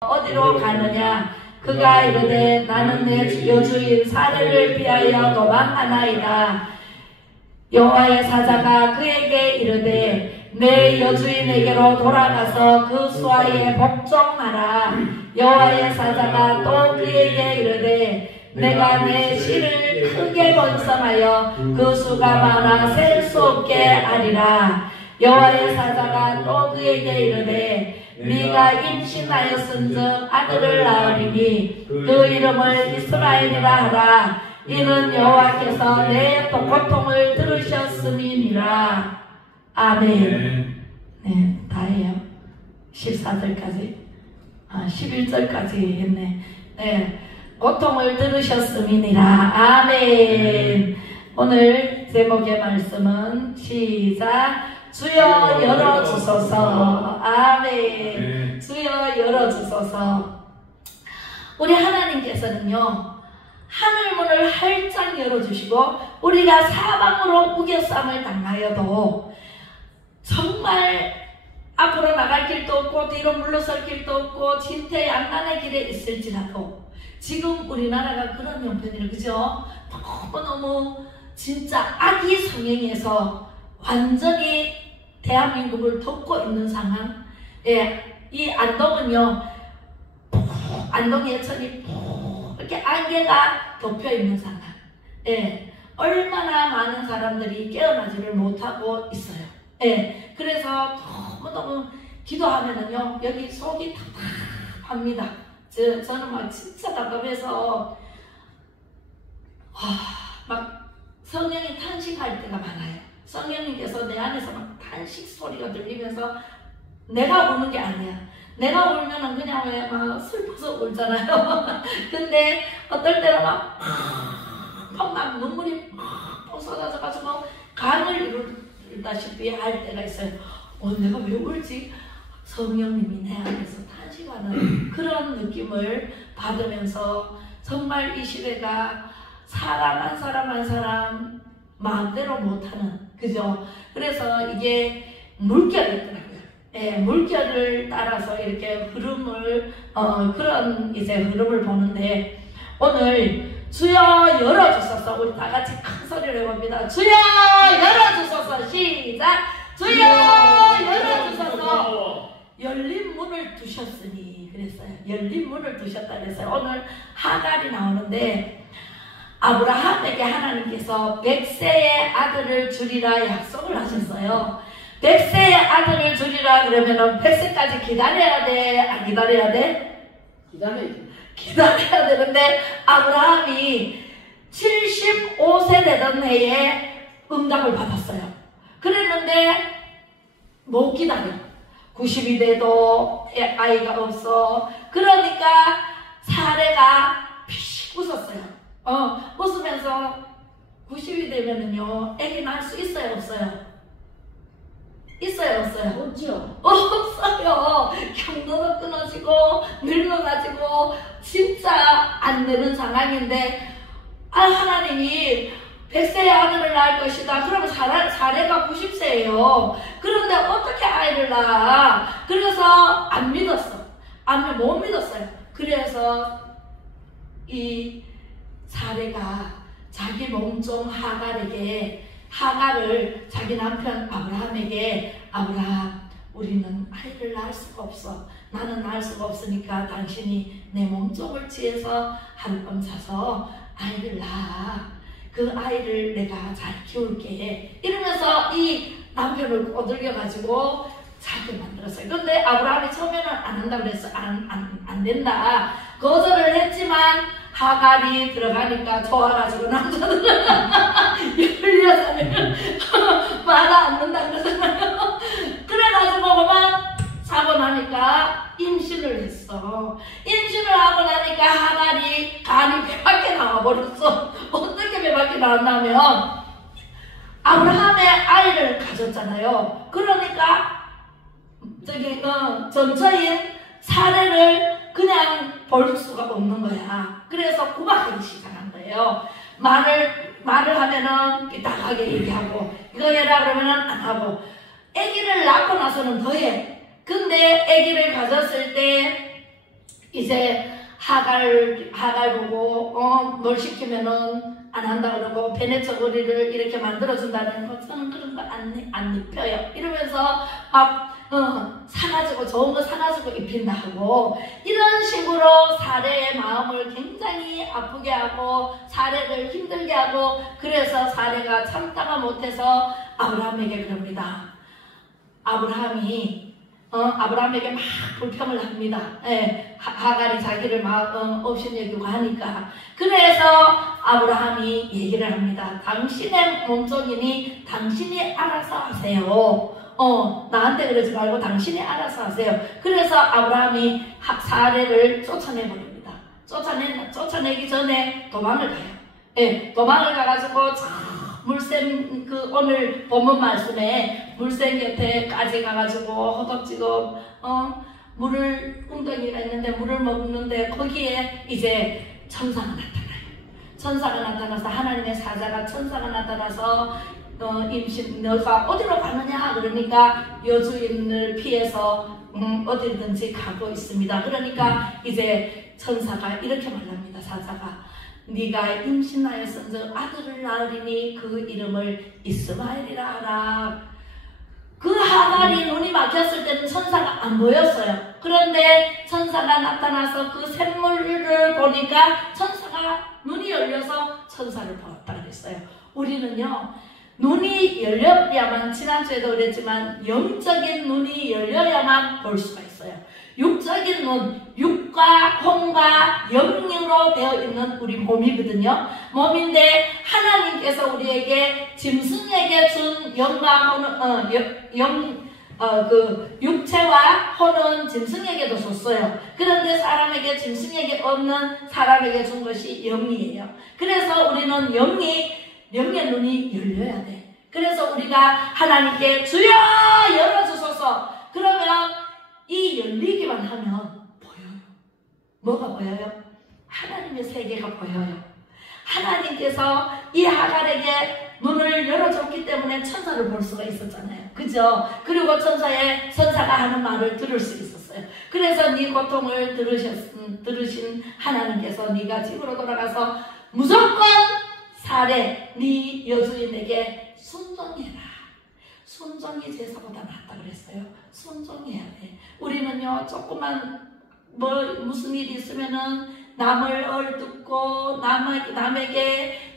어디로 가느냐? 그가 이르되 나는 내 여주인 사례를 피하여 도망하나이다. 여호와의 사자가 그에게 이르되 내 여주인에게로 돌아가서 그 수하에 복종하라. 여호와의 사자가 또 그에게 이르되 내가 내 실을 크게 번성하여 그 수가 많아 셀 수 없게 하리라. 여호와의 사자가 또 그에게 이르되 네가 임신하였은즉 아들을 낳으리니 그 이름을 이스라엘이라 하라. 이는 여호와께서 내 고통을 들으셨음이니라. 아멘. 네, 다예요. 14절까지 11절까지 했네. 네, 고통을 들으셨음이니라. 아멘. 오늘 제목의 말씀은 시작. 주여 열어주소서. 아멘. 주여 열어주소서. 우리 하나님께서는요 하늘문을 활짝 열어주시고 우리가 사방으로 우겨쌈을 당하여도 정말 앞으로 나갈 길도 없고 뒤로 물러설 길도 없고 진퇴양난의 길에 있을지라도 지금 우리나라가 그런 형편이에요. 그죠? 너무너무 진짜 악이 성행해서 완전히 대한민국을 덮고 있는 상황. 예, 이 안동은요 안동 예천이 이렇게 안개가 덮여 있는 상황. 예, 얼마나 많은 사람들이 깨어나지를 못하고 있어요. 예, 그래서 너무너무 기도하면은요 여기 속이 답답합니다. 저는 막 진짜 답답해서 막 성령이 탄식할 때가 많아요. 성령님께서 내 안에서 막 탄식 소리가 들리면서 내가 우는 게 아니야. 내가 울면은 그냥 왜 막 슬퍼서 울잖아요. 근데 어떨 때는 막 눈물이 펑 쏟아져가지고 간을 이룰다시피 할 때가 있어요. 내가 왜 울지? 성령님이 내 안에서 탄식하는 그런 느낌을 받으면서 정말 이 시대가 사람 한 사람 한 사람 마음대로 못하는, 그죠? 그래서 이게 물결이 있더라고요. 예, 물결을 따라서 이렇게 흐름을 그런 이제 흐름을 보는데 오늘 주여 열어주소서. 우리 다 같이 큰 소리를 해봅니다. 주여 열어주소서. 시작. 주여 열어주소서. 열린 문을 두셨으니 그랬어요. 열린 문을 두셨다 그랬어요. 오늘 하갈이 나오는데 아브라함에게 하나님께서 100세의 아들을 주리라 약속을 하셨어요. 100세의 아들을 주리라 그러면은 100세까지 기다려야 돼? 안 기다려야 돼? 기다려야 되는데 아브라함이 75세 되던 해에 응답을 받았어요. 그랬는데 못 기다려. 90이 돼도 아이가 없어. 그러니까 사례가 피식 웃었어요. 웃으면서 90이 되면은요 애기 낳을 수 있어요 없어요? 있어요 없어요? 없죠. 없어요. 경도도 끊어지고 늙어가지고 진짜 안 되는 상황인데 하나님이 100세의 아들을 낳을 것이다. 그러면 사례가 90세예요. 그런데 어떻게 아이를 낳아? 그래서 안 믿었어. 못 믿었어요. 그래서 이 사례가 자기 몸종 하갈을 자기 남편 아브라함에게 아브라함 우리는 아이를 낳을 수가 없어. 나는 낳을 수가 없으니까 당신이 내 몸종을 취해서 하룻밤 자서 아이를 낳아. 그 아이를 내가 잘 키울게. 이러면서 이 남편을 꼬들겨가지고 자기 만들었어요. 근데 아브라함이 처음에는 안 한다고 그랬어. 안 된다. 거절을 했지만 하갈이 들어가니까 좋아가지고 남자들은 열려서는 받아 안는다 그러잖아요. 그래가지고 그만 사고 나니까 임신을 했어. 임신을 하고 나니까 하갈이 간이 배 밖에 나와버렸어. 어떻게 배 밖에 나왔냐면 아브라함의 아이를 가졌잖아요. 그러니까 전처인 사례를 그냥 볼 수가 없는 거야. 그래서 구박하기 시작한 거예요. 말을 하면은 나가게 얘기하고 이거 해라 그러면은 안 하고 아기를 낳고 나서는 더해. 근데 아기를 가졌을 때 이제 하갈 보고 뭘 시키면은 안 한다 그러고 베네처거리를 이렇게 만들어준다는 거 저는 그런 거 안 입혀요. 이러면서 막 사가지고 좋은 거 사가지고 입힌다 하고 이런 식으로 사례의 마음을 굉장히 아프게 하고 사례를 힘들게 하고 그래서 사례가 참다가 못해서 아브라함에게 그럽니다. 아브라함에게 막 불평을 합니다. 예, 하갈이 자기를 막 업신여기고 하니까. 그래서 아브라함이 얘기를 합니다. 당신의 몸종이니 당신이 알아서 하세요. 나한테 그러지 말고 당신이 알아서 하세요. 그래서 아브라함이 사례를 쫓아내버립니다. 쫓아내기 전에 도망을 가요. 예, 도망을 가가지고 물샘 오늘 본문 말씀에 물샘 곁에까지 가가지고 허벅지고 물을 웅덩이가 있는데 물을 먹는데 거기에 이제 천사가 나타나요. 천사가 나타나서 하나님의 사자가 천사가 나타나서 임신 너가 어디로 가느냐 그러니까 여주인을 피해서 어디든지 가고 있습니다. 그러니까 이제 천사가 이렇게 말합니다. 사자가 네가 임신하여서 아들을 낳으리니 그 이름을 이스마엘이라 하라. 그 하갈이 눈이 막혔을 때는 천사가 안 보였어요. 그런데 천사가 나타나서 그 샘물을 보니까 천사가 눈이 열려서 천사를 보았다 그랬어요. 우리는요 눈이 열려야만, 지난주에도 그랬지만 영적인 눈이 열려야만 볼 수가 있어요. 육적인 눈, 육과 혼과 영으로 되어 있는 우리 몸이거든요. 몸인데 하나님께서 우리에게 짐승에게 준 영과 혼은 육체와 혼은 짐승에게도 줬어요. 그런데 사람에게, 짐승에게 없는 사람에게 준 것이 영이에요. 그래서 우리는 영의 눈이 열려야 돼. 그래서 우리가 하나님께 주여 열어주소서. 그러면 이 열리기만 하면 보여요. 뭐가 보여요? 하나님의 세계가 보여요. 하나님께서 이 하갈에게 눈을 열어줬기 때문에 천사를 볼 수가 있었잖아요. 그죠? 그리고 천사가 하는 말을 들을 수 있었어요. 그래서 네 고통을 들으신 하나님께서 네가 집으로 돌아가서 무조건 사례 네 여주인에게 순종해라. 순종이 제사보다 낫다 그랬어요. 순종해야 돼. 우리는요 조금만 무슨 일이 있으면은 남을 얼뜯고 남에게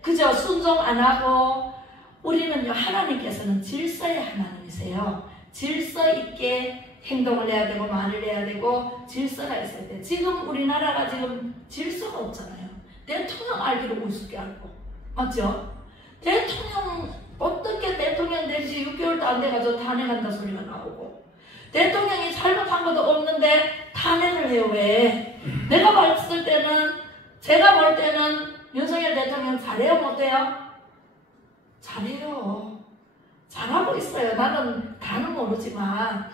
그저 순종 안 하고, 우리는요 하나님께서는 질서의 하나님이세요. 질서 있게 행동을 해야 되고 말을 해야 되고 질서가 있어야 돼. 지금 우리나라가 지금 질서가 없잖아요. 대통령 알기로 우습게 알고, 맞죠? 어떻게 대통령 된 지 6개월도 안 돼가지고 탄핵한다 소리가 나오고, 대통령이 잘못한 것도 없는데 탄핵을 해요. 왜? 제가 볼 때는 윤석열 대통령 잘해요 못해요? 잘해요. 잘하고 있어요. 나는 다는 모르지만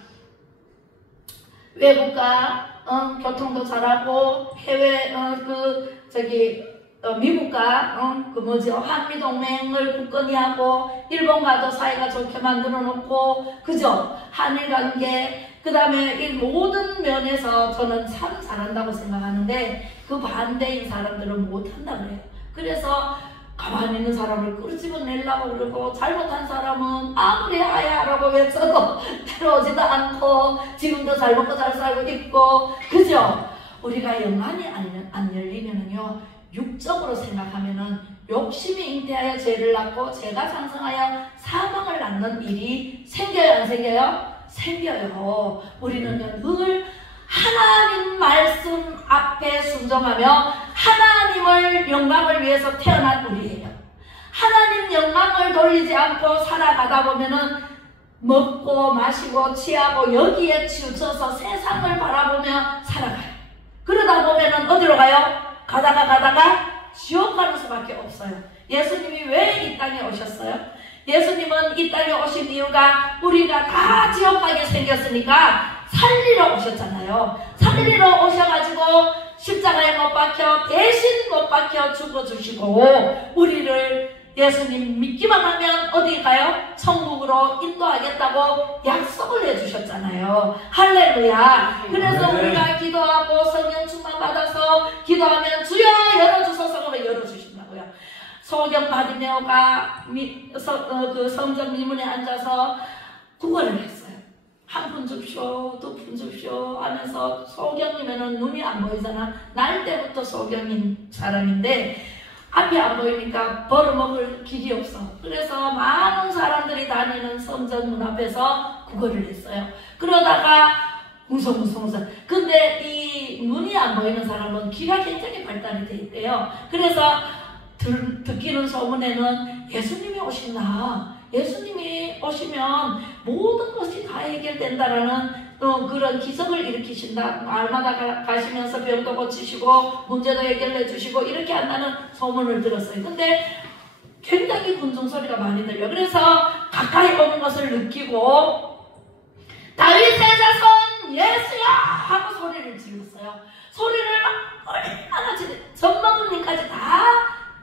외국과 교통도 잘하고 해외 미국과 한미동맹을 굳건히 하고 일본과도 사이가 좋게 만들어 놓고, 그죠? 한일관계, 그 다음에 이 모든 면에서 저는 참 잘한다고 생각하는데 그 반대인 사람들은 못한다 그래요. 그래서 가만히 있는 사람을 끄집어내려고 그러고, 잘못한 사람은 아무리 하야라고 외쳐도 들어오지도 않고 지금도 잘 먹고 잘 살고 있고, 그죠? 우리가 영안이 안 열리면은요 육적으로 생각하면은 욕심이 잉태하여 죄를 낳고 죄가 장성하여 사망을 낳는 일이 생겨요 안 생겨요? 생겨요. 우리는 늘 하나님 말씀 앞에 순종하며 하나님을 영광을 위해서 태어난 우리예요. 하나님 영광을 돌리지 않고 살아가다 보면은 먹고 마시고 취하고 여기에 치우쳐서 세상을 바라보며 살아가요. 그러다 보면은 어디로 가요? 가다가 지옥 가는 수밖에 없어요. 예수님이 왜 이 땅에 오셨어요? 예수님은 이 땅에 오신 이유가 우리가 다 지옥 가게 생겼으니까 살리러 오셨잖아요. 살리러 오셔가지고 십자가에 못 박혀 대신 못 박혀 죽어주시고, 우리를 예수님 믿기만 하면 어디 가요? 천국으로 인도하겠다고 약속을 해주셨잖아요. 할렐루야. 그래서 우리가 기도하고 기도하면 주여 열어주소서 하면 열어주신다고요. 소경 바디메오가 그 성전 미문에 앉아서 구걸을 했어요. 한 푼 줍쇼, 두 푼 줍쇼 하면서 소경이면은 눈이 안 보이잖아. 날 때부터 소경인 사람인데 앞이 안 보이니까 벌어먹을 길이 없어. 그래서 많은 사람들이 다니는 성전 문 앞에서 구걸을 했어요. 그러다가 웅성웅성. 근데 이 눈이 안 보이는 사람은 귀가 굉장히 발달이 돼 있대요. 그래서 듣기는 소문에는 예수님이 오신다. 예수님이 오시면 모든 것이 다 해결된다라는 그런 기적을 일으키신다. 마을마다 가시면서 병도 고치시고 문제도 해결해 주시고 이렇게 한다는 소문을 들었어요. 근데 굉장히 군중소리가 많이 들려요. 그래서 가까이 오는 것을 느끼고 다윗의 자손 예수야 하고 소리를 질렀어요. 소리를 얼마나 전망님까지 다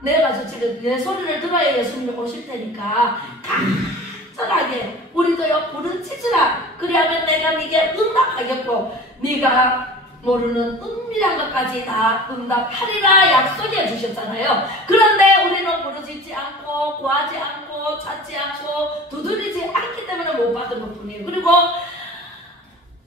내가지고 지금 내 소리를 들어야 예수님이 오실 테니까 간절하게 우리도요 부르짖으라. 그리하면 내가 네게 응답하겠고 네가 모르는 은밀한 것까지 다 응답하리라 약속해 주셨잖아요. 그런데 우리는 부르짖지 않고 구하지 않고 찾지 않고 두드리지 않기 때문에 못 받은 것 뿐이에요. 그리고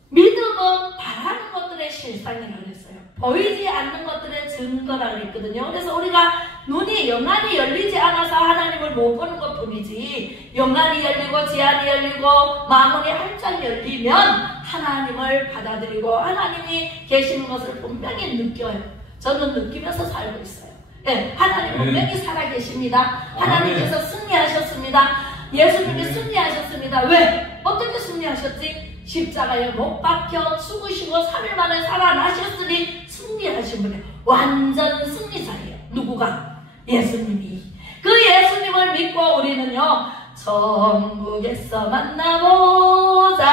믿음은 바라는 것들의 실상이라고 했어요. 보이지 않는 것들의 증거라고 했거든요. 그래서 우리가 눈이 영안이 열리지 않아서 하나님을 못 보는 것 뿐이지 영안이 열리고 지안이 열리고 마음이 활짝 열리면 하나님을 받아들이고 하나님이 계시는 것을 분명히 느껴요. 저는 느끼면서 살고 있어요. 네, 하나님 분명히 살아계십니다. 하나님께서 승리하셨습니다. 예수님이 승리하셨습니다. 왜? 어떻게 승리하셨지? 십자가에 못 박혀 죽으시고 3일 만에 살아나셨으니 승리하신 분이에요. 완전 승리자예요. 누구가? 예수님이. 그 예수님을 믿고 우리는요 천국에서 만나보자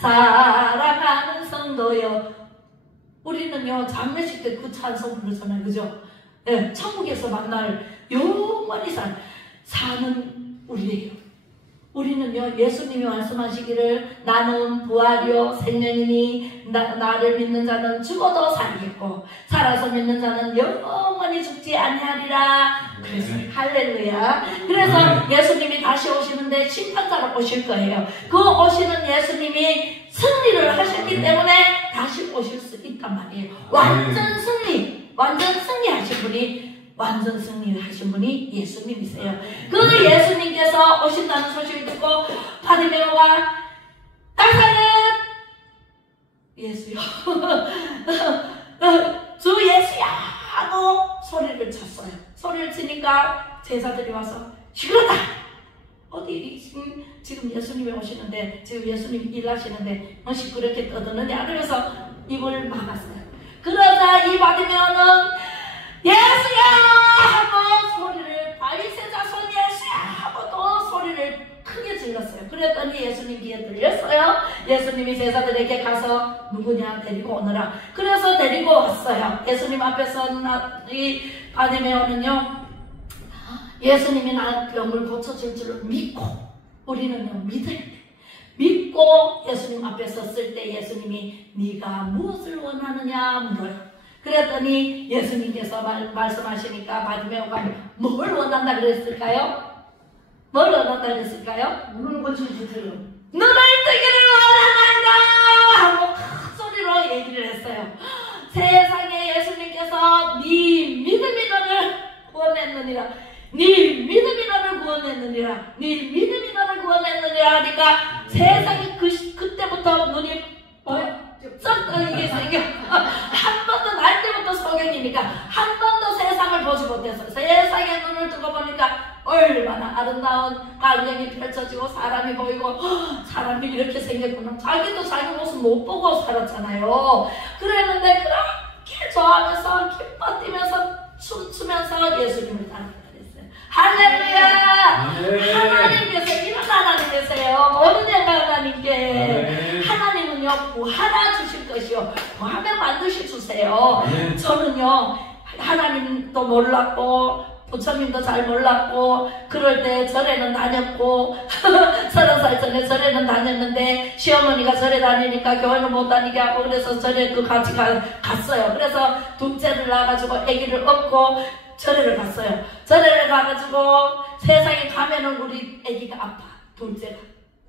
사랑하는 성도여. 우리는요 장례식 때 그 찬송 부르잖아요. 그죠? 네, 천국에서 만날 영원히 사는 우리예요. 우리는요 예수님이 말씀하시기를 나는 부활이요 생명이니 나를 믿는 자는 죽어도 살겠고 살아서 믿는 자는 영원히 죽지 아니하리라. 그래서 할렐루야. 그래서 예수님이 다시 오시는데 심판자로 오실 거예요. 그 오시는 예수님이 승리를 하셨기 때문에 다시 오실 수 있단 말이에요. 완전 승리, 완전 승리하신 분이 완전 승리하신 분이 예수님이세요. 그 예수님께서 오신다는 소식을 듣고 바디메오가 나사렛 예수요 주 예수야 하고 소리를 쳤어요. 소리를 치니까 제사들이 와서 시끄럽다. 어디 지금 예수님이 오시는데 지금 예수님이 일하시는데 시끄럽게 떠드느냐. 그래서 입을 막았어요. 그러자 이 바디메오는 예수야 하고 소리를 다윗의 자손 예수야 하고 또 소리를 크게 질렀어요. 그랬더니 예수님 귀에 들렸어요. 예수님이 제사들에게 가서 누구냐 데리고 오너라. 그래서 데리고 왔어요. 예수님 앞에서 이 바디메오는요 예수님이 나 병을 고쳐줄 줄 믿고 우리는요 믿어야 돼. 믿고 예수님 앞에 섰을 때 예수님이 네가 무엇을 원하느냐 물어요. 그랬더니 예수님께서 말씀하시니까 바디메오가 뭘 원한다 그랬을까요? 뭘 원한다 그랬을까요? 눈을 고쳐주세요. 눈을 뜨기를 원한다 하고 큰 소리로 얘기를 했어요. 세상에 예수님께서 네 믿음이 너를 구원했느니라. 네 믿음이 너를 구원했느니라. 네 믿음이 너를 구원했느니라 하니까 세상에 그때부터 눈이 쩍 이게 생겨. 한 번도 날 때부터 소경이니까 한 번도 세상을 보지 못했어요. 세상에 눈을 뜨고 보니까 얼마나 아름다운 광경이 펼쳐지고 사람이 보이고 사람이 이렇게 생겼구나. 자기도 자기 모습 못 보고 살았잖아요. 그랬는데 그렇게 좋아하면서 기뻐 뛰면서 춤추면서 예수님을 따라갔어요. 할렐루야. 하나님께서 이런 하나님이세요. 어느 데가 하나님께 하나님은요 구하라 주실 것이요 구하면 반드시 주세요. 저는요 하나님도 몰랐고 부처님도 잘 몰랐고 그럴 때 절에는 다녔고 30살 전에 절에는 다녔는데 시어머니가 절에 다니니까 교회는 못 다니게 하고 그래서 절에 같이 갔어요. 그래서 둘째를 낳아가지고 아기를 얻고 절에를 갔어요. 절에를 가가지고 세상에 가면은 우리 아기가 아파. 둘째가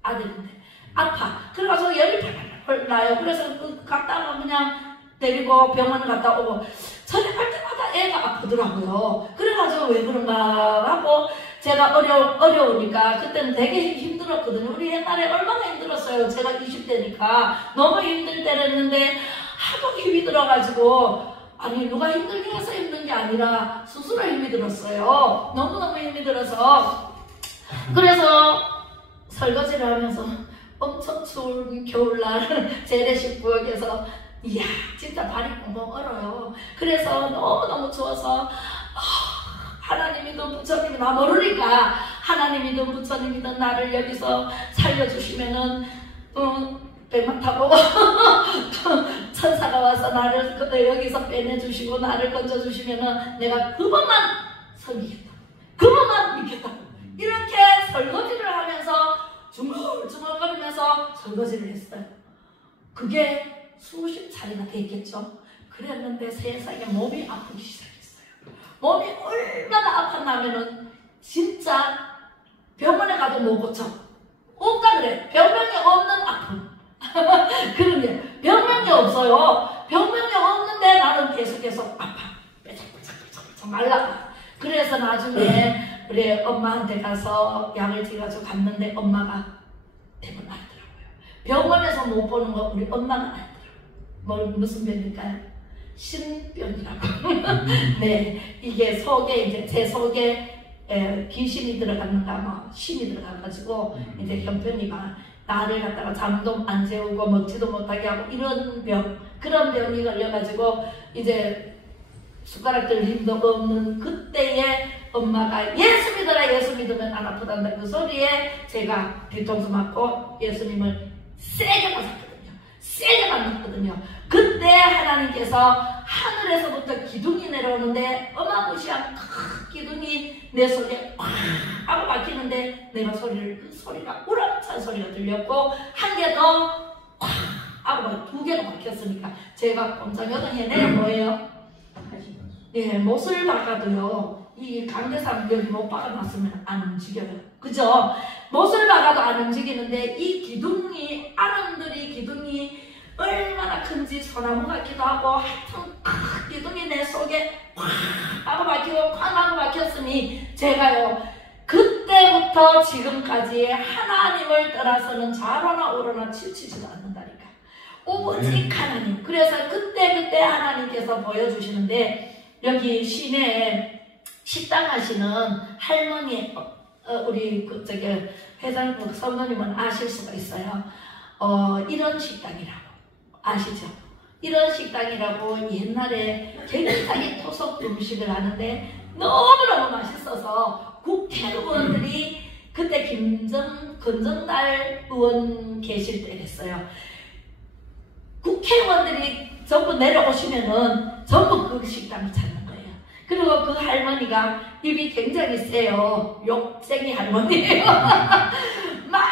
아들인데 아파. 그래가지고 열이 펄펄 나요. 그래서 갔다가 그냥 데리고 병원 갔다 오고 절에 갈 때마다 애가 아프더라고요. 그래가지고 왜 그런가 하고 제가 어려우니까 그때는 되게 힘들었거든요. 우리 옛날에 얼마나 힘들었어요. 제가 20대니까 너무 힘들 때랬는데 하도 힘이 들어가지고 아니 누가 힘들게 해서 힘든 게 아니라 스스로 힘이 들었어요. 너무너무 힘이 들어서 그래서 설거지를 하면서 엄청 추운 겨울날 재래식구역에서 이야 진짜 발이 꽁꽁 얼어요. 그래서 너무너무 추워서 하나님이든 부처님이 나 모르니까 하나님이든 부처님이든 나를 여기서 살려주시면은 배만 타고 천사가 와서 나를 여기서 빼내주시고 나를 건져주시면은 내가 그것만 섬기겠다. 그것만 믿겠다. 이렇게 설거지를 하면서 중얼중얼거리면서 설거지를 했어요. 그게 수십 차례가 됐겠죠. 그랬는데 세상에 몸이 아프기 시작했어요. 몸이 얼마나 아팠냐면은 진짜 병원에 가도 못 고쳐. 없다 그래. 병명이 없는 아픔. 그러게 병명이 없어요. 병명이 없는데 나는 계속 아파. 빼짝빼짝 말라. 그래서 나중에 우리 엄마한테 가서 약을 지어가지고 갔는데 엄마가 대부분 알더라고요. 병원에서 못 보는 거 우리 엄마가 알더라고요. 무슨 병일까요? 신병이라고. 네, 이게 속에 이제 제 속에 귀신이 들어갔는가 뭐 신이 들어가가지고 이제 형편이가 나를 갖다가 잠도 안 재우고 먹지도 못하게 하고 이런 병, 그런 병이 걸려가지고 이제 숟가락 들 힘도 없는 그때에 엄마가 예수 믿어라 예수 믿으면 안 아프단다 그 소리에 제가 뒤통수 맞고 예수님을 세게 맞았거든요. 세게 맞았거든요. 그때 하나님께서 하늘에서부터 기둥이 내려오는데 어마무시한 큰 기둥이 내 속에 꽉 하고 막히는데 내가 그 소리가 우렁찬 소리가 들렸고 한 개 더 꽉 하고 두 개가 막혔으니까 제가 꼼짝여동에 내는 거예요. 예, 못을 박아도요 이 강대상 여기 못 박아놨으면 안 움직여요. 그죠? 못을 박아도 안 움직이는데 이 기둥이 아름드리 기둥이 얼마나 큰지 소나무 같기도 하고 하여튼 큰 기둥이 내 속에 꽉 하고 막히고 꽉 하고 막혔으니 제가요 그때부터 지금까지 하나님을 떠나서는 좌로나 우로나 치우치지도 않는다니까. 오직 하나님. 그래서 그때 하나님께서 보여주시는데 여기 시내에 식당 하시는 할머니 우리 회장 성도님은 아실 수가 있어요. 이런 식당이라고 아시죠? 이런 식당이라고 옛날에 굉장히 토속 음식을 하는데 너무너무 맛있어서 국회의원들이 그때 건정달 의원 계실 때랬어요. 국회의원들이 전부 내려오시면은 전부 그 식당을 찾는 거예요. 그리고 그 할머니가 입이 굉장히 세요. 욕쟁이 할머니예요. 막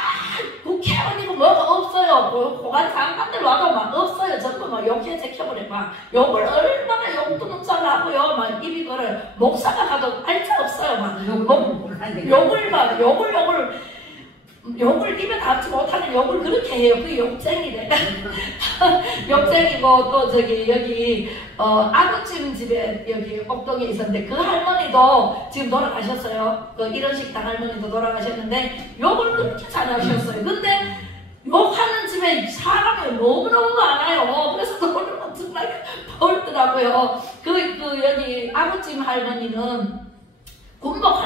국회의원이고 뭐가 없어요. 고관 장관들 와도 막 없어요. 전부 막 욕해 제켜버려. 막 욕을 얼마나 욕두문자를 하고요. 막 입이 걸어요. 목사가 가도 알자 없어요. 막 욕을 입에 닿지 못하는 욕을 그렇게 해요. 그 욕쟁이래. 욕쟁이고 또 여기 아구찜 집에 여기 옥동에 있었는데 그 할머니도 지금 돌아가셨어요. 그 이런 식당 할머니도 돌아가셨는데 욕을 그렇게 잘하셨어요. 근데 욕하는 집에 사람이 너무너무 많아요. 그래서 너무 엄청나게 벌더라고요. 여기 아구찜 할머니는 군복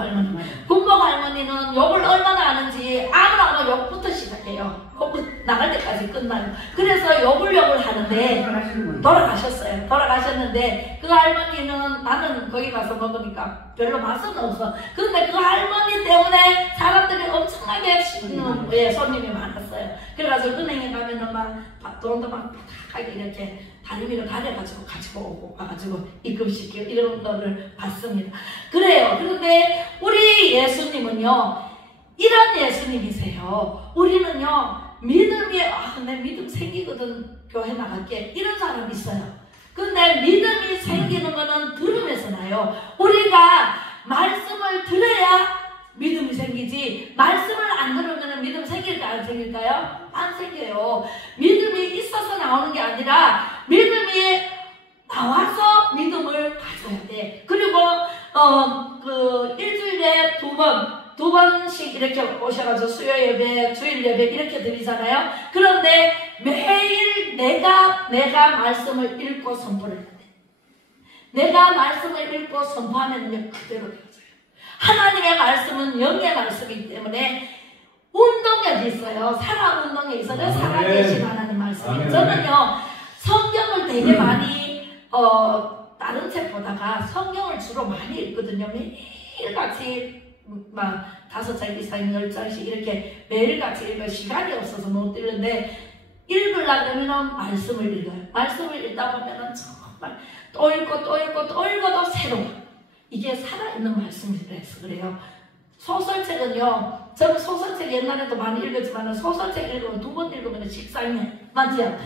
할머니는 욕을 얼마나 하는지 아무나 욕부터 시작해요. 나갈 때까지 끝나요. 그래서 욕을 하는데 돌아가셨어요. 돌아가셨는데 그 할머니는 나는 거기 가서 먹으니까 별로 맛은 없어. 근데 그 할머니 때문에 사람들이 엄청나게 손님이 많았어요. 그래가지고 은행에 가면은 막 돈도 막 바닥하게 이렇게 다리미를 가려가지고 가지고 오고 와가지고 입금시키고 이런 거를 봤습니다. 그래요. 그런데 우리 예수님은요, 이런 예수님이세요. 우리는요, 믿음이, 내 믿음 생기거든, 교회 나갈게. 이런 사람이 있어요. 근데 믿음이 생기는 거는 들음에서 나요. 우리가 말씀을 들어야 믿음이 생기지, 말씀을 안 들으면 믿음 생길까요? 안 생길까요? 안 생겨요. 믿음이 있어서 나오는 게 아니라 믿음이 나와서 믿음을 가져야 돼. 그리고 일주일에 두 번씩 이렇게 오셔가지고 수요 예배, 주일 예배 이렇게 드리잖아요. 그런데 매일 내가 말씀을 읽고 선포를 해야 돼. 내가 말씀을 읽고 선포하면 그대로 되어져요. 하나님의 말씀은 영의 말씀이기 때문에 운동력이 있어요. 살아 운동에 있어요. 살아계신 하나님 말씀이. 저는요, 성경을 되게 많이 다른 책 보다가 성경을 주로 많이 읽거든요. 매일같이 막 5장 이상 10장씩 이렇게 매일같이 읽어요. 시간이 없어서 못 읽는데 읽으려면 말씀을 읽어요. 말씀을 읽다 보면 정말 또 읽고 또 읽고 또 읽어도 새로워. 이게 살아있는 말씀이라서 그래요. 소설책은요, 저는 소설책 옛날에도 많이 읽었지만 소설책 읽으면 2번 읽으면 식상해. 맞죠?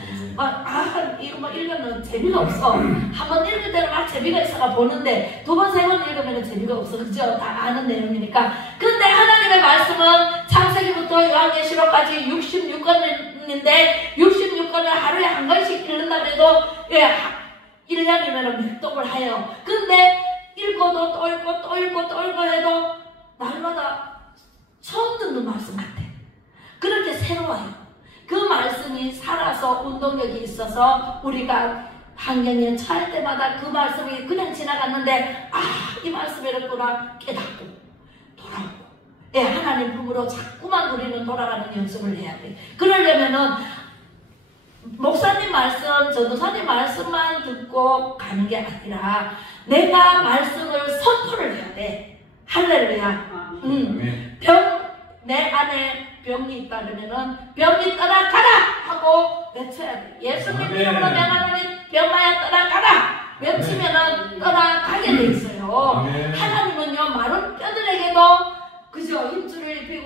이거 뭐 읽으면 재미가 없어. 한번 읽을 때는 막 재미가 있어가 보는데 2번, 3번 읽으면 재미가 없어. 그죠? 다 아는 내용이니까. 근데 하나님의 말씀은 창세기부터 요한계시록까지 66권인데 66권을 하루에 한 권씩 읽는다고 해도 1년이면 몇 독을 해요. 근데 읽어도 또 읽고 또 읽고 또 읽고 해도 날마다 처음 듣는 말씀 같아. 그렇게 새로워요. 그 말씀이 살아서 운동력이 있어서 우리가 환경에 처할 때마다 그 말씀이 그냥 지나갔는데 이 말씀이 이랬구나 깨닫고 돌아오고 하나님 품으로 자꾸만 우리는 돌아가는 연습을 해야 돼. 그러려면은 목사님 말씀, 전도사님 말씀만 듣고 가는 게 아니라 내가 말씀을 선포를 해야 돼. 할렐루야. 내 안에 병이 있다면은 병이 떠나가라 하고 외쳐야 돼. 예수님 이름으로 명하노니 병아야 떠나가라 외치면은 떠나가게 돼 있어요. 하나님은요, 마른 뼈들에게도 그죠? 힘줄을 입히고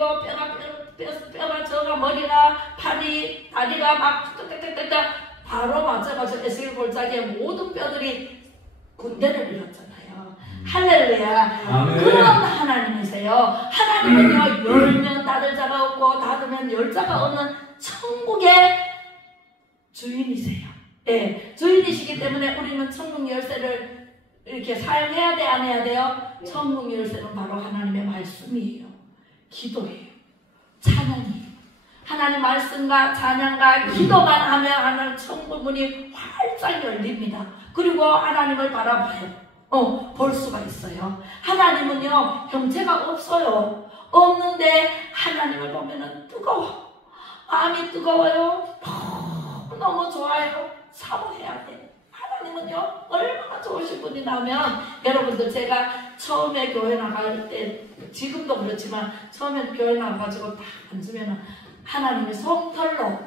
뼈가 저가 머리가 팔이 다리가 막 뚝뚝뚝뚝 바로 맞아가지고 에스겔 골짜기에 모든 뼈들이 군대를 이뤘잖아요. 할렐루야. 그런 하나님이세요. 하나님은요, 열면 닫을 자가 없고 닫으면 열 자가 없는 천국의 주인이세요. 네, 주인이시기 때문에 우리는 천국 열쇠를 이렇게 사용해야 돼, 안 해야 돼요? 천국 열쇠는 바로 하나님의 말씀이에요. 기도예요. 찬양이에요. 하나님 말씀과 찬양과 기도만 하면 하나님 천국 문이 활짝 열립니다. 그리고 하나님을 바라봐요. 볼 수가 있어요. 하나님은요, 형체가 없어요. 없는데 하나님을 보면은 뜨거워. 마음이 뜨거워요. 너무 좋아요. 사모해야 돼. 하나님은요, 얼마나 좋으신 분이 나면, 여러분들 제가 처음에 교회 나갈 때, 지금도 그렇지만 처음에 교회 나가가지고 딱 앉으면 하나님의 솜털로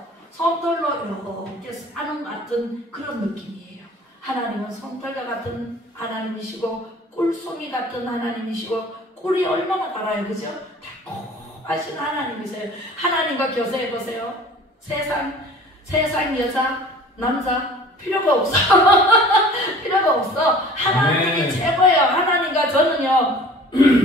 이렇게 싸는 같은 그런 느낌이에요. 하나님은 솜털과 같은 하나님이시고 꿀송이 같은 하나님이시고 꿀이 얼마나 달아요. 그죠? 달콤하신 하나님이세요. 하나님과 교제해보세요. 세상 여자 남자 필요가 없어. 필요가 없어. 하나님이 최고예요. 하나님과 저는요,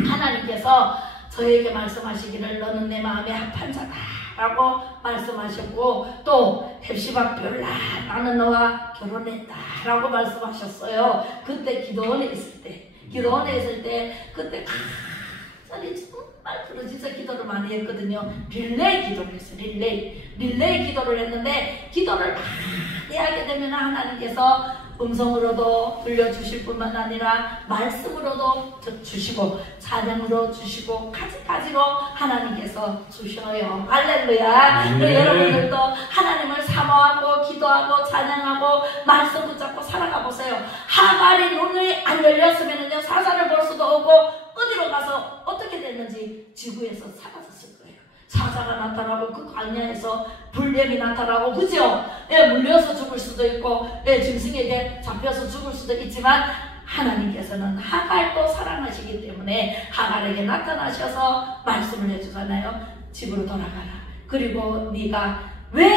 하나님께서 저에게 말씀하시기를 너는 내 마음에 합한 자다 라고 말씀하셨고, 또 헵시바 별나 나는 너와 결혼했다 라고 말씀하셨어요. 그때 기도원에 있을 때 그때 정말 부르짖어 기도를 많이 했거든요. 릴레이 기도를 했어요. 릴레이 기도를 했는데, 기도를 많이 하게 되면 하나님께서 음성으로도 들려주실 뿐만 아니라 말씀으로도 주시고 찬양으로 주시고 가지가지로 하나님께서 주셔요. 할렐루야. 여러분들도 하나님을 사모하고 기도하고 찬양하고 말씀 붙잡고 살아가 보세요. 하갈이 눈이 안 열렸으면요, 사자를 볼 수도 없고 어디로 가서 어떻게 됐는지 지구에서 사라졌을 거예요. 사자가 나타나고 그 광야에서 불뱀이 나타나고, 그죠? 예, 물려서 죽을 수도 있고, 예, 짐승에게 잡혀서 죽을 수도 있지만 하나님께서는 하갈도 사랑하시기 때문에 하갈에게 나타나셔서 말씀을 해주잖아요. 집으로 돌아가라. 그리고 네가 왜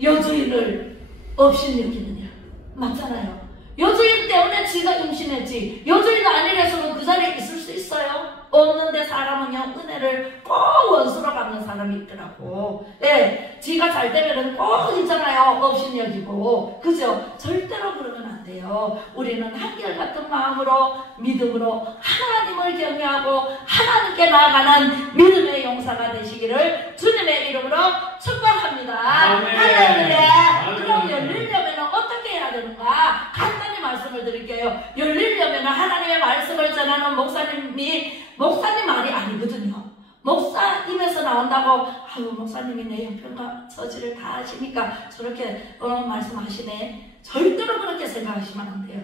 여주인을 업신여기느냐. 맞잖아요. 여주인 때문에 지가 임신했지. 여주인 아니래서는 그 자리에 있을 수 있어요? 없는데 사람은요, 은혜를 꼭 원수로 갚는 사람이 있더라고. 예, 지가 잘 되면은 꼭 있잖아요. 업신여기고. 그죠? 절대로 그러면 안 돼요. 우리는 한결같은 마음으로, 믿음으로 하나님을 경외하고 하나님께 나아가는 믿음의 용사가 되시기를 주님의 이름으로 축복합니다. 할렐루야. 그럼 열리려면 어떻게 해야 되는가? 간단히 말씀을 드릴게요. 열리려면 하나님의 말씀을 전하는 목사님 말이 아니거든요. 목사님에서 나온다고 아유 목사님이 내 형편과 처지를 다 아시니까 저렇게 말씀하시네. 절대로 그렇게 생각하시면 안 돼요.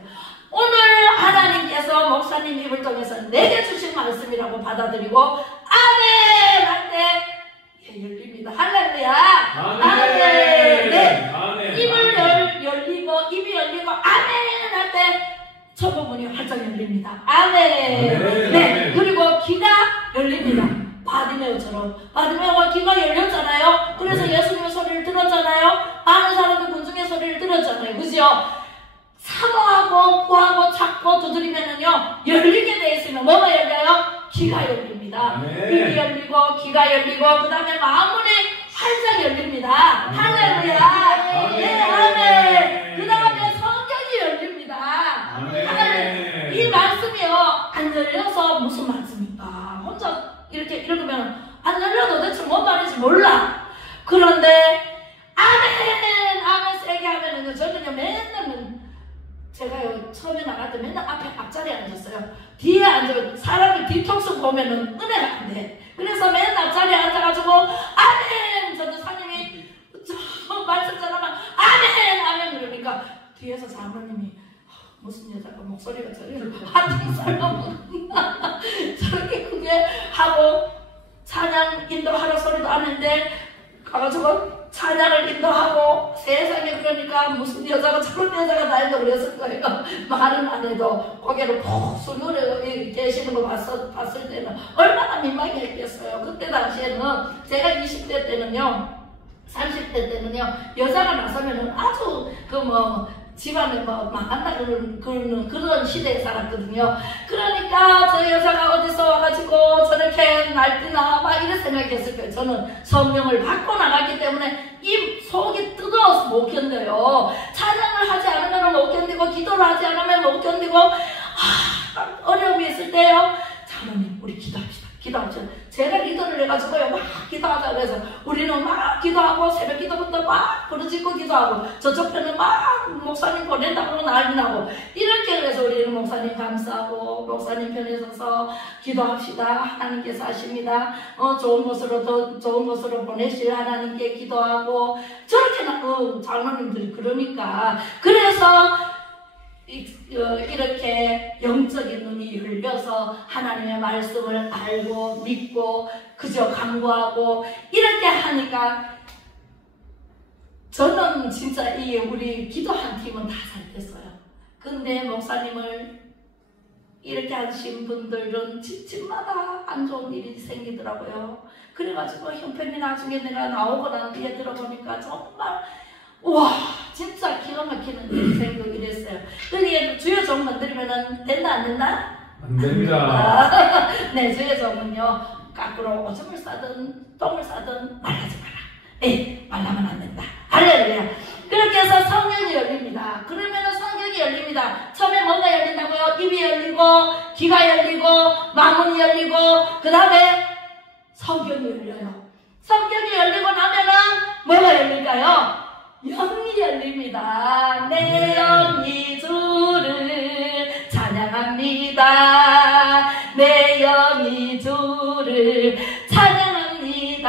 오늘 하나님께서 목사님 입을 통해서 내게 주신 말씀이라고 받아들이고 아멘 할 때 열립니다. 할렐루야. 아멘. 네. 입을 입이 열리고 아멘 할 때 천국문이 활짝 열립니다. 아멘. 네. 그리고 귀가 열립니다. 바디메오처럼. 바디메오가 귀가 열렸잖아요. 그래서 예수님의 소리를 들었잖아요. 많은 사람들 군중의 소리를 들었잖아요. 그죠? 사모하고 구하고 찾고 두드리면은요 열리게 되어 있으면 뭐가 열려요? 귀가 열립니다. 입이 열리고 귀가 열리고 그 다음에 마음문이 활짝 열립니다. 할렐루야. 네, 아멘. 그 다음에 성경이 열립니다. 하나님, 이 말씀이요 안 열려서 무슨 말씀입니까? 혼자 이렇게 읽으면 안 열려도 대체 뭔 말인지 몰라. 그런데 아멘 아멘 세게 하면은요 저는요 맨날 제가요 처음에 나갈 때 맨날 앞자리에 앉았어요. 뒤에 앉아 사람이 뒤통수 보면은 은혜가 안 돼. 그래서 맨 앞자리에 앉아가지고 아멘. 저도 사님이 저 말씀 전하면 아멘 아멘 그러니까 뒤에서 사모님이 무슨 여자가 목소리가 저리를 하는 사람은 저렇게 크게 하고 찬양 인도하라 소리도 안 했는데 가가지고 찬양을 인도하고 세상에 그러니까 무슨 여자가 저런 여자가 나이도 그랬을 거예요. 말은 안 해도 고개를 푹 숙이고 계시는 거 봤을 때는 얼마나 민망했겠어요. 그때 당시에는 제가 20대 때는요 30대 때는요 여자가 나서면은 아주 집안에 망한다 그런 시대에 살았거든요. 그러니까 저 여자가 어디서 와가지고 저렇게 날뛰나 막 이런 생각했을 거예요. 저는 성령을 받고 나갔기 때문에 이 속이 뜨거워서 못 견뎌요. 찬양을 하지 않으면 못 견디고 기도를 하지 않으면 못 견디고 어려움이 있을 때요. 장로님 우리 기도합시다. 제가 기도를 해가지고요 막 기도하자 그래서 우리는 막 기도하고 새벽 기도부터 막 부르짖고 기도하고 저쪽 편은 막 목사님 보낸다고 난리 나고 이렇게 해서 우리는 목사님 감사하고 목사님 편에 서서 기도합시다. 하나님께서 하십니다. 좋은 곳으로 더 좋은 곳으로 보내실 하나님께 기도하고 저렇게 장로님들이 그러니까 그래서 이렇게 영적인 눈이 열려서 하나님의 말씀을 알고 믿고 그저 간구하고 이렇게 하니까 저는 진짜 우리 기도한 팀은 다 잘 됐어요. 근데 목사님을 이렇게 하신 분들은 집마다 안 좋은 일이 생기더라고요. 그래가지고 형편이 나중에 내가 나오고 난 뒤에 들어보니까 정말 와 진짜 기가 막히는 일이 생기고 이랬어요. 그게 주여 종 건드리면 된다 안 된다? 안 됩니다. 네 주여 종은요 거꾸로 오줌을 싸든 똥을 싸든 말하지 마라. 네 말하면 안 된다. 할렐루야. 그렇게 해서 성령이 열립니다. 그러면은 성경이 열립니다. 처음에 뭔가 열린다고요? 입이 열리고 귀가 열리고 마음이 열리고 그 다음에 성경이 열려요. 성경이 열리고 나면은 뭐가 열릴까요? 영이 열립니다. 내 영이 주를 찬양합니다. 내 영이 주를 찬양합니다.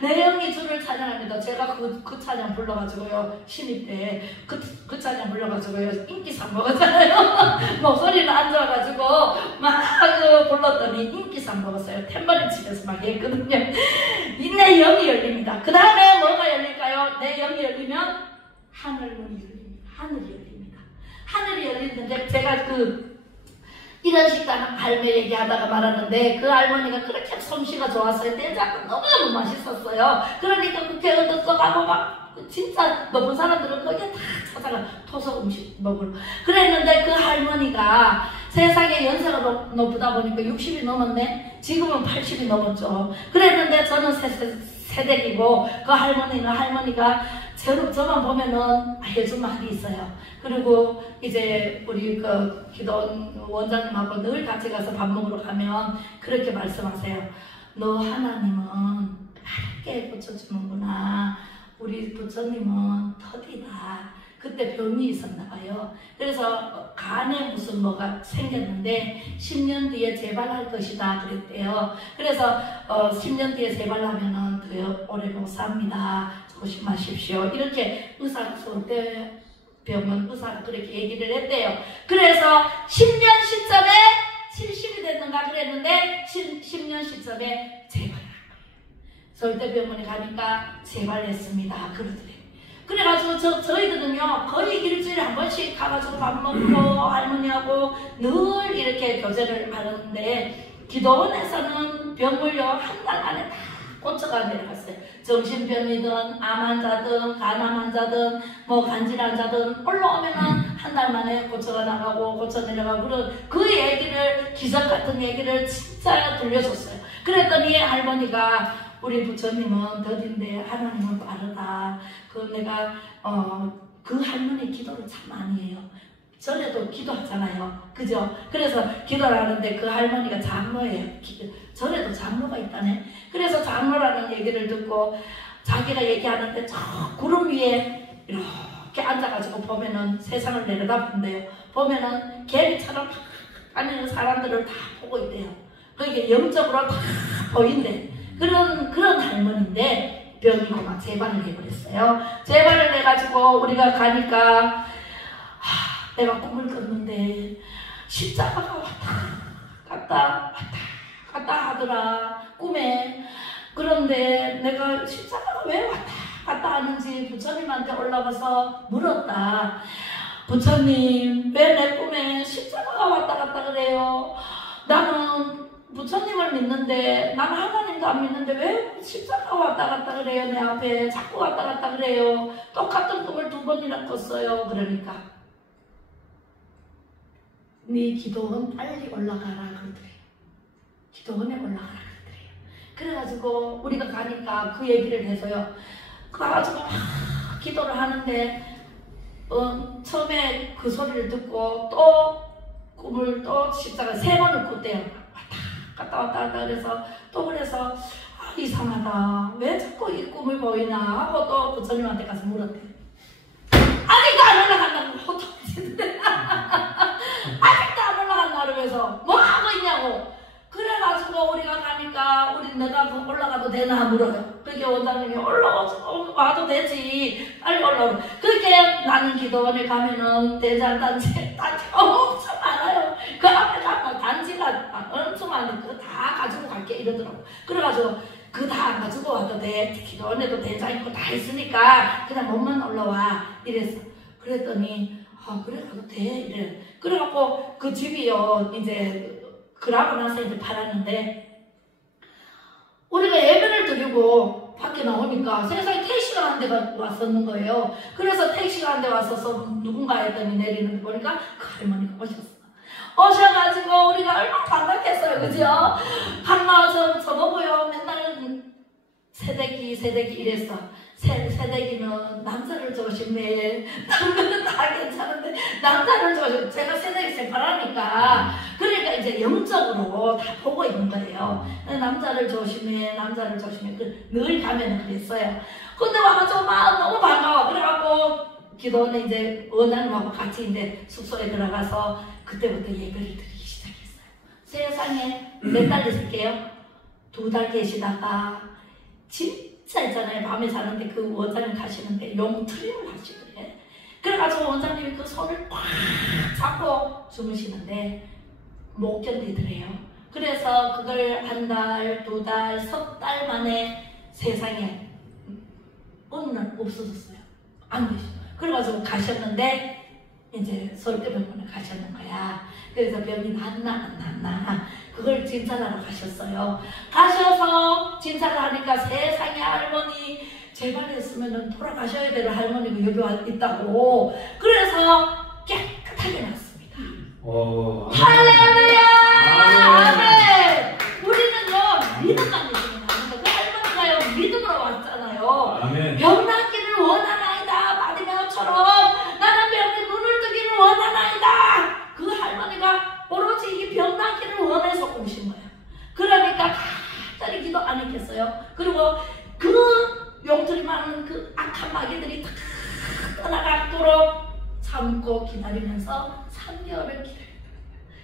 내 영이 주를 찬양합니다. 제가 그 찬양 불러가지고요. 신입 때 그 찬양 불러가지고요. 인기상 먹었잖아요. 목소리는 안 좋아가지고 막 불렀더니 인기상 먹었어요. 탬버린 집에서 막 했거든요. 내 영이 열립니다. 그 다음에 뭐가 열릴까요? 내 영이 열리면 하늘문이 열립니다. 하늘이 열립니다. 하늘이 열리는데 제가 이런 식당 할매 얘기하다가 말하는데 그 할머니가 그렇게 솜씨가 좋았어요. 내장은 너무너무 맛있었어요. 그러니까 국회의원도 써가고 막 진짜 높은 사람들은 거기에 다 찾아가 토속 음식 먹으러 그랬는데 그 할머니가 세상에 연세가 높다 보니까 60이 넘었네. 지금은 80이 넘었죠. 그랬는데 저는 새댁이고 그 할머니가 저만 보면은 해준 말이 있어요. 그리고 이제 우리 그 기도원 원장님하고 늘 같이 가서 밥 먹으러 가면 그렇게 말씀하세요. 너 하나님은 밝게 고쳐주는구나. 우리 부처님은 터디다. 그때 병이 있었나 봐요. 그래서 간에 무슨 뭐가 생겼는데 10년 뒤에 재발할 것이다 그랬대요. 그래서 10년 뒤에 재발하면은 더 오래 못 삽니다. 조심하십시오. 이렇게 서울대 병원 의사가 그렇게 얘기를 했대요. 그래서 10년 시점에 70이 됐는가 그랬는데 10년 시점에 재발을 한 거예요. 서울대병원에 가니까 재발했습니다. 그러더래요. 그래가지고 저희들은요 거의 일주일에 한 번씩 가가지고 밥 먹고 할머니하고 늘 이렇게 교제를 하는데 기도원에서는 병을요 한 달 안에 다 고쳐가 내려갔어요. 정신병이든 암 환자든 간암 환자든 뭐 간질 환자든 올라오면은 한 달 만에 고쳐가 나가고 고쳐 내려가고 그 얘기를 기적 같은 얘기를 진짜 들려줬어요. 그랬더니 할머니가 우리 부처님은 더딘데 하나님은 빠르다. 내가 그 할머니 기도를 참 많이 해요. 절에도 기도하잖아요. 그죠? 그래서 기도를 하는데 그 할머니가 장로예요. 절에도 장로가 있다네. 그래서 장로라는 얘기를 듣고 자기가 얘기하는데 저 구름 위에 이렇게 앉아가지고 보면은 세상을 내려다본대요. 보면은 개미처럼 다니는 사람들을 다 보고 있대요. 그게 영적으로 다 보인대. 그런 할머니인데 병이고 막 재발을 해버렸어요. 재발을 해가지고 우리가 가니까 내가 꿈을 꿨는데 십자가가 왔다 갔다 하더라 꿈에. 그런데 내가 십자가가 왜 왔다 갔다 하는지 부처님한테 올라가서 물었다. 부처님 왜 내 꿈에 십자가가 왔다 갔다 그래요? 나는 부처님을 믿는데 나는 하나님도 안 믿는데 왜 십자가가 왔다 갔다 그래요? 내 앞에 자꾸 왔다 갔다 그래요. 똑같은 꿈을 2번이나 꿨어요. 그러니까 네 기도원 빨리 올라가라 그러더래요. 기도원에 올라가라 그러더래요. 그래가지고 우리가 가니까 그 얘기를 해서요. 가가지고 막 기도를 하는데 처음에 그 소리를 듣고 또 꿈을 또 십자가 3번을 꿨대요. 왔다 갔다 그래서 또 그래서 이상하다. 왜 자꾸 이 꿈을 보이나 하고 또 부처님한테 가서 물었대요. 아직도 안 올라간다고 호통치는데 아직도 안 올라간다 그러면서 뭐 하고 있냐고. 그래가지고 우리가 가니까 내가 올라가도 되나 물어요. 그게 원장님이 와도 되지 빨리 올라오고. 그렇게 나는 기도원에 가면은 대장단지 엄청 많아요. 그 앞에 가면 단지가 엄청 많은데 그거 다 가지고 갈게 이러더라고. 그래가지고 그거 다 안 가지고 와도 돼. 기도원에도 대장 있고 다 있으니까 그냥 몸만 올라와 이랬어. 그랬더니 그래 가도 돼 이래. 그래갖고 그 집이요 이제 그러고 나서 이제 팔았는데 우리가 예배를 드리고 밖에 나오니까 세상에 택시가 한 대가 왔었는 거예요. 그래서 택시가 한 대 왔어서 누군가 했더니 내리는 거 보니까 그 할머니가 오셔가지고 우리가 얼마나 반갑겠어요. 그죠? 한마 저보고요 맨날 새댁이 이랬어. 새댁이면 남자를 조심해. 남자는 다 괜찮은데 남자를 조심해. 제가 새댁이 새파라니까. 그러니까 이제 영적으로 다 보고 있는 거예요. 남자를 조심해. 늘 가면 그랬어요. 근데 와가지고 막 너무 반가워. 그래갖고 기도원에 이제 원장님하고 같이 이제 숙소에 들어가서 그때부터 예배를 드리기 시작했어요. 세상에 몇 달 있을게요? 2달 계시다가 진짜 있잖아요. 밤에 자는데 그 원장님 가시는데 용트림을 하시더래. 그래가지고 원장님이 그 손을 꽉 잡고 주무시는데 못 견디더래요. 그래서 그걸 한 달, 두 달, 석 달 만에 세상에 어느 날 없어졌어요. 안 계셔. 그래가지고 가셨는데 이제 서울대병원에 가셨는 거야. 그래서 병이 낫나 안 낫나 그걸 진찰하러 가셨어요. 가셔서 진찰을 하니까 세상에 할머니 제발 했으면 돌아가셔야 될 할머니가 여기 와 있다고. 그래서 깨끗하게 났습니다. 할렐루야! 아멘! 우리는요 믿음만 있으면 아닙니다. 그 할머니가요 믿음으로 왔잖아요. 아멘. 병 낫기를 원하나이다. 바디메오처럼 나는 병이 눈을 뜨기를 원하나이다. 그 할머니가 오로지 이 병 낫기를 원해서 오신 거예요. 그러니까 간절히 기도 안 했겠어요. 그리고 그 용틀이 많은 그 악한 마귀들이 다 떠나가도록 참고 기다리면서 3개월을 기다렸다.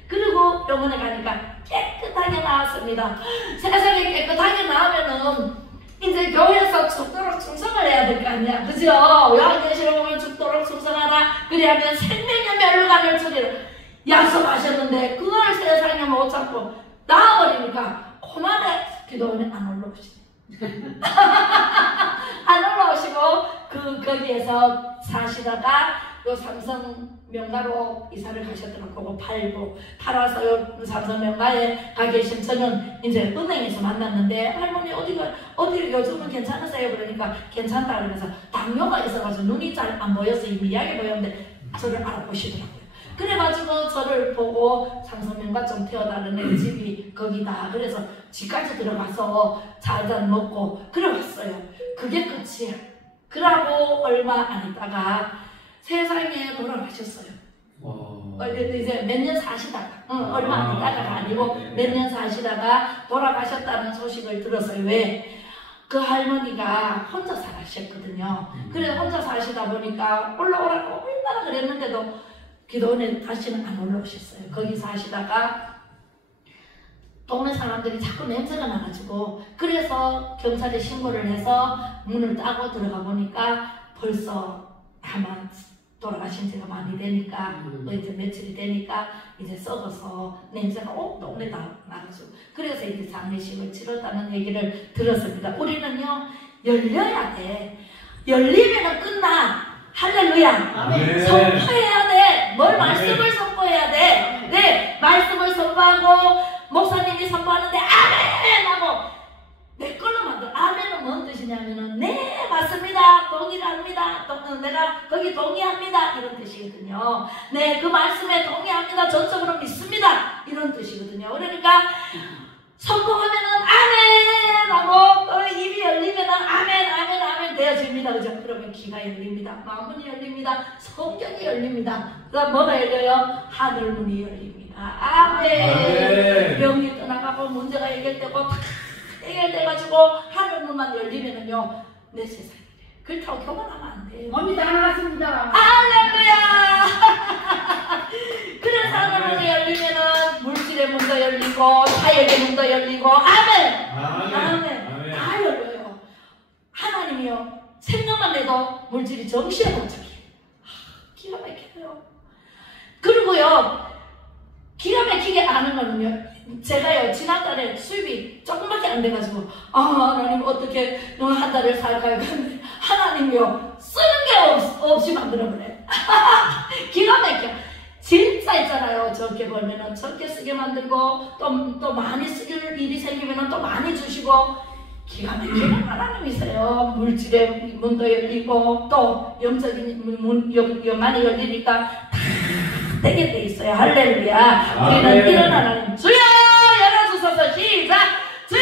그리고 병원에 가니까 깨끗하게 나왔습니다. 세상에 깨끗하게 나오면은 이제 교회에서 죽도록 충성을 해야 될 거 아니야. 그죠? 요한계시록 보면 죽도록 충성하라. 그리하면 생명의 멸류관을 주리라 약속하셨는데 그걸 세상에 못 잡고 나와버리니까 그만에 기도원에 안 올라오시네. 안 올라오시고 거기에서 사시다가 요 삼성 명가로 이사를 가셨더라고. 팔아서 요 삼성 명가에 가 계신 저는 이제 은행에서 만났는데 할머니 어디 요즘은 괜찮으세요? 그러니까 괜찮다 그러면서 당뇨가 있어가지고 눈이 잘 안 보여서 미약해 보였는데 저를 알아보시더라고요. 그래가지고 저를 보고 삼성명가 좀 태워달라는 집이 거기다. 그래서 집까지 들어가서 잘잔 먹고 그래 왔어요. 그게 끝이야. 그러고 얼마 안 있다가 세상에 돌아가셨어요. 이제 몇 년 사시다가 얼마 안 있다가가 아니고 몇 년 사시다가 돌아가셨다는 소식을 들었어요. 왜? 그 할머니가 혼자 살았었거든요. 그래 혼자 사시다 보니까 올라오라고 얼마나 그랬는데도 기도원에 다시는 안 올라오셨어요. 거기 사시다가 동네 사람들이 자꾸 냄새가 나가지고 그래서 경찰에 신고를 해서 문을 따고 들어가 보니까 벌써 아마 돌아가신 지가 많이 되니까 이제 며칠이 되니까 이제 썩어서 냄새가 온 동네 다 나가지고 그래서 이제 장례식을 치렀다는 얘기를 들었습니다. 우리는요 열려야 돼. 열리면은 끝나. 할렐루야. 아멘. 선포해야 돼. 뭘 말씀을 선포해야 돼. 네, 말씀을 선포하고 목사님이 선포하는데 아멘 하고 내 걸로 만들어. 아멘은 뭔 뜻이냐면은 네 맞습니다. 동의합니다. 내가 거기 동의합니다. 이런 뜻이거든요. 네, 그 말씀에 동의합니다. 전적으로 믿습니다. 이런 뜻이거든요. 그러니까 선포하면은 아멘 하고 입이 열리면은 아멘 아멘 아멘 되어집니다. 그죠? 그러면 귀가 열립니다. 마음문이 열립니다. 성경이 열립니다. 그다음 뭐가 열려요? 하늘문이 열립니다. 아멘. 아멘. 병이 떠나가고 문제가 해결되고 다 해결돼가지고 하늘문만 열리면은요 내 세상이 돼. 그렇다고 교만하면 안 돼요. 몸이 다 나갔습니다. 할렐루야. 그래서 하늘문이 열리면은 물질의 문도 열리고 사역의 문도 열리고 아멘. 아멘. 다 열려요. 하나님이요 생각만 해도 물질이 정신에 도착해. 기가 막혀요. 그리고요 기가 막히게 아는 거는요 제가요 지난달에 수입이 조금밖에 안 돼가지고 하나님 어떻게 한 달을 살까요? 근데 하나님이요 쓰는 게 없이 만들어버려요. 기가 막혀. 진짜 있잖아요. 적게 벌면은 적게 쓰게 만들고 또 많이 쓰길 일이 생기면은 또 많이 주시고 기가 막히는 하나님이세요. 물질의 문도 열리고 또 영적인 영만이 열리니까 다 되게 돼 있어요. 할렐루야. 우리는 이런 하나님 주여 열어주소서. 시작. 주여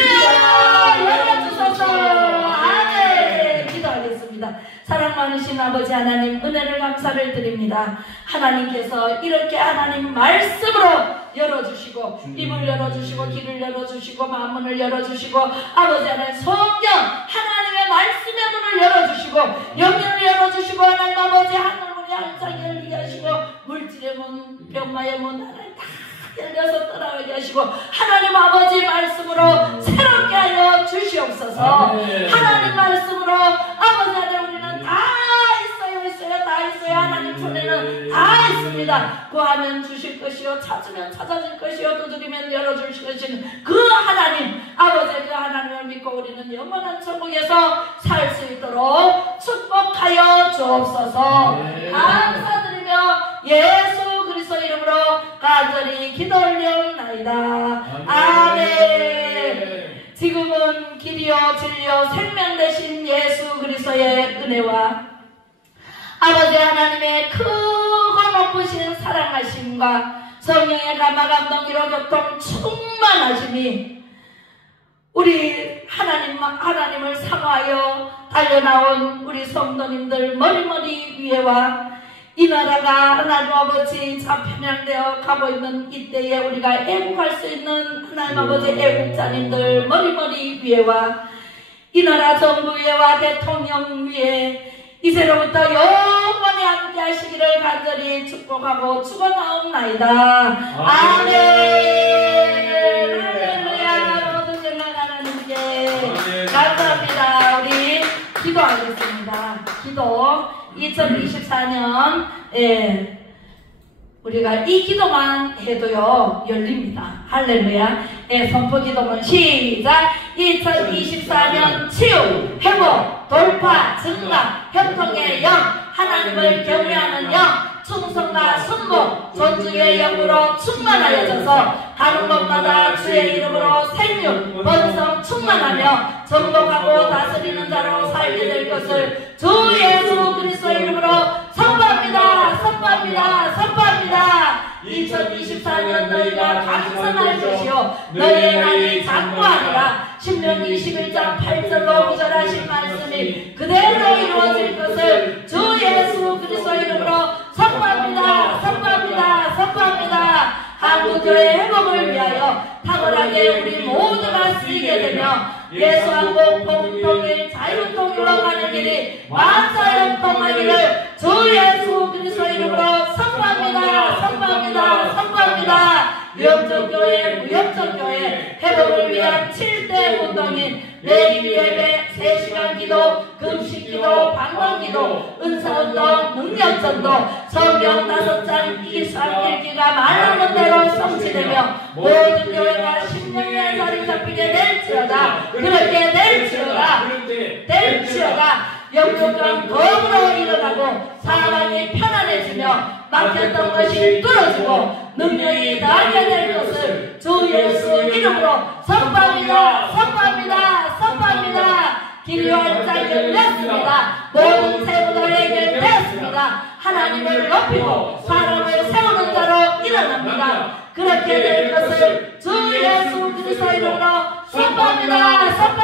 열어주소서. 아멘. 기도하겠습니다. 사랑 많으신 아버지 하나님 은혜를 감사를 드립니다. 하나님께서 이렇게 하나님 말씀으로 열어주시고 입을 열어주시고 귀를 열어주시고 마음문을 열어주시고 아버지 하나님 성경 하나님의 말씀의 문을 열어주시고 영혼을 열어주시고 하나님 아버지 하늘문이 활짝 열리게 하시고 물질의 문 병마의 문 하나님 다 열려서 떠나가게 하시고 하나님 아버지 말씀으로 새롭게 하여 주시옵소서. 하나님 말씀으로 아버지 하나님 우리는 다 있어요. 하나님 손에는 다 있습니다. 구하면 주실 것이요 찾으면 찾아질 것이요 두드리면 열어줄 것이는 그 하나님 아버지 그 하나님을 믿고 우리는 영원한 천국에서 살 수 있도록 축복하여 주옵소서. 감사드리며 예수 그리스도 이름으로 간절히 기도 올려옵나이다. 아멘. 지금은 길이요 진리요 생명 되신 예수 그리스도의 은혜와 아버지 하나님의 크고 높으신 사랑하심과 성령의 감화감동으로 교통 충만하심이 우리 하나님을 사모하여 달려나온 우리 성도님들 머리머리 위에와 이 나라가 하나님 아버지 자편향되어 가고 있는 이때에 우리가 애국할 수 있는 하나님 아버지 애국자님들 머리머리 위에와 이 나라 정부 위에와 대통령 위에 이제로부터 영원히 함께 하시기를 간절히 축복하고 축원하옵나이다. 아멘. 할렐루야. 모든 영광 하나님께 감사합니다. 우리 기도하겠습니다. 기도 2024년 우리가 이 기도만 해도요 열립니다. 할렐루야. 선포 기도문 시작. 2024년 치유, 회복, 돌파, 증가, 협통의 영, 하나님을 경외하는 영, 충성과 순복, 존중의 영으로 충만하여져서 가는 곳마다 주의 이름으로 생육, 번성 충만하며 정복하고 다스리는 자로 살게 될 것을 주 예수 그리스도 이름으로 선포합니다. 선포합니다. 선포합니다. 2024년 너희가 강성할 것이요 너희의 날이 장구하리라. 신명기 21장 8절로 구절하신 말씀이 그대로 이루어질 것을 주 예수 그리스도 이름으로 선포합니다. 선포합니다. 선포합니다. 한국교회 회복을 위하여 탁월하게 우리 모두가 쓰이게 되며 예수한국 복음통일 자유통일로 가는 길이 만사형통하기를 주 예수 그리스도 이름으로 선포합니다. 선포합니다. 선포합니다. 무역전교회 무역전교회 회복을 위한 7대 운동인 매일 예배 3시간 기도 금식기도 방언기도 은사운동 능력전도 성경 5장 이상 읽기가 말하는 대로 성취되며 모든 교회가 10년의 살이 잡히게 될지어다. 그렇게 될지어다. 영육간 거부로 일어나고 사람이 편안해지며 막혔던 것이 뚫어지고 능력이 나게 될 것을 주 예수 이름으로 선포합니다. 선포합니다. 선포합니다. 길이와 짝 열렸습니다. 모든 세부도 해결되었습니다. 하나님을 높이고 사람을 세우는 자로 일어납니다. 그렇게 될 것을 주 예수 그리스도 이름으로 선포합니다. 선포합니다.